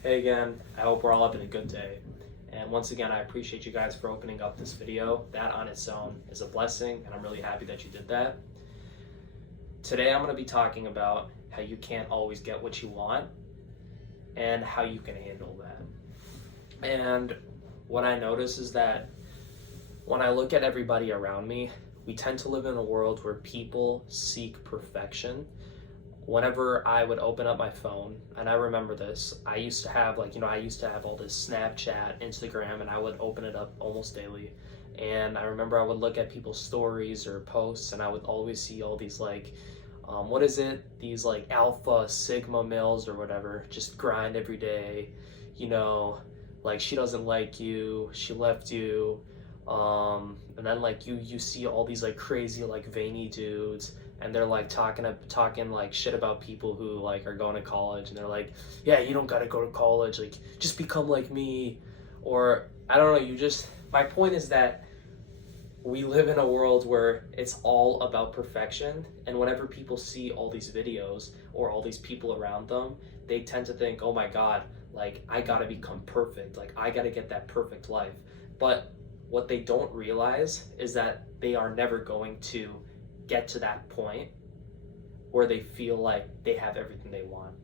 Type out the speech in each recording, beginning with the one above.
Hey again, I hope we're all having a good day. And once again, I appreciate you guys for opening up this video. That on its own is a blessing, and I'm really happy that you did that. Today, I'm going to be talking about how you can't always get what you want and how you can handle that. And what I notice is that when I look at everybody around me, we tend to live in a world where people seek perfection. Whenever I would open up my phone, and I remember this, I used to have all this Snapchat, Instagram, and I would open it up almost daily. And I remember I would look at people's stories or posts, and I would always see all these these like alpha sigma males or whatever, just grind every day, like she doesn't like you, she left you, and then like you see all these like crazy like veiny dudes, and they're like talking like shit about people who like are going to college, and they're like, yeah, you don't gotta go to college, like just become like me. Or I don't know, my point is that we live in a world where it's all about perfection, and whenever people see all these videos or all these people around them, they tend to think, oh my god, like I gotta become perfect, like I gotta get that perfect life. But what they don't realize is that they are never going to get to that point where they feel like they have everything they want.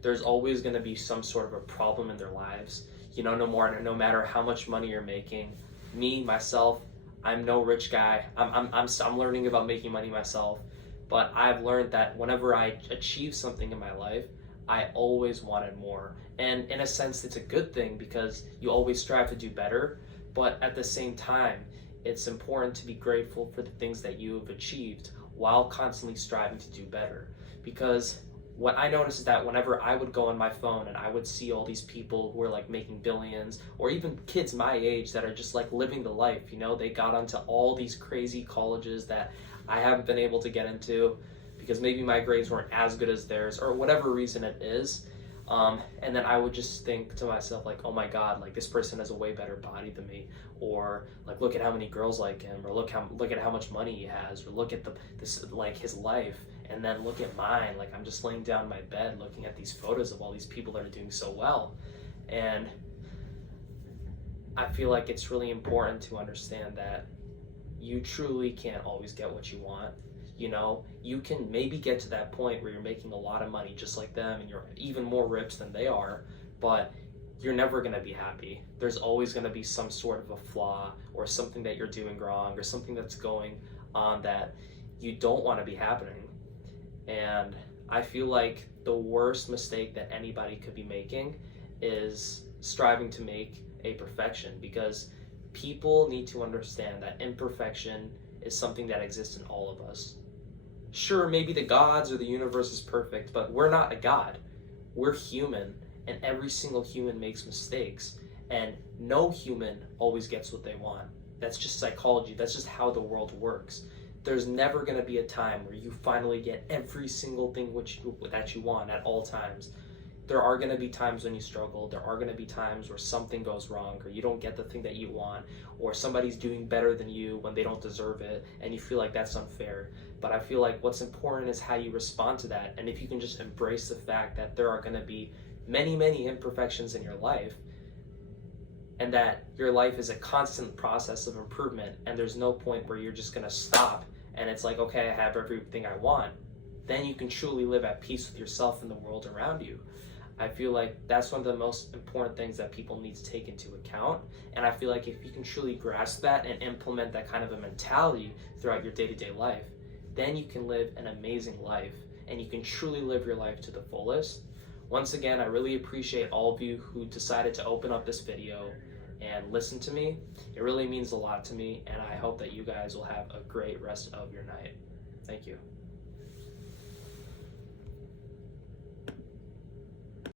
There's always going to be some sort of a problem in their lives. No matter how much money you're making. Me, myself, I'm no rich guy. I'm learning about making money myself, but I've learned that whenever I achieve something in my life, I always wanted more. And in a sense, it's a good thing because you always strive to do better, but at the same time, it's important to be grateful for the things that you've achieved while constantly striving to do better. Because what I noticed is that whenever I would go on my phone and I would see all these people who are like making billions, or even kids my age that are just like living the life, they got onto all these crazy colleges that I haven't been able to get into because maybe my grades weren't as good as theirs, or whatever reason it is. And then I would just think to myself, like, oh my god, like this person has a way better body than me, or like look at how many girls like him, or look at how much money he has, or look at his life, and then look at mine. Like I'm just laying down in my bed looking at these photos of all these people that are doing so well. And I feel like it's really important to understand that you truly can't always get what you want. You can maybe get to that point where you're making a lot of money just like them and you're even more ripped than they are, but you're never going to be happy. There's always going to be some sort of a flaw or something that you're doing wrong or something that's going on that you don't want to be happening. And I feel like the worst mistake that anybody could be making is striving to make a perfection, because people need to understand that imperfection is something that exists in all of us. Sure, maybe the gods or the universe is perfect, but we're not a god. We're human, and every single human makes mistakes, and no human always gets what they want. That's just psychology. That's just how the world works. There's never going to be a time where you finally get every single thing that you want at all times. There are going to be times when you struggle. There are going to be times where something goes wrong, or you don't get the thing that you want, or somebody's doing better than you when they don't deserve it, and you feel like that's unfair. But I feel like what's important is how you respond to that. And if you can just embrace the fact that there are going to be many, many imperfections in your life, and that your life is a constant process of improvement, and there's no point where you're just going to stop and it's like, okay, I have everything I want, then you can truly live at peace with yourself and the world around you. I feel like that's one of the most important things that people need to take into account. And I feel like if you can truly grasp that and implement that kind of a mentality throughout your day-to-day life, then you can live an amazing life and you can truly live your life to the fullest. Once again, I really appreciate all of you who decided to open up this video and listen to me. It really means a lot to me, and I hope that you guys will have a great rest of your night. Thank you.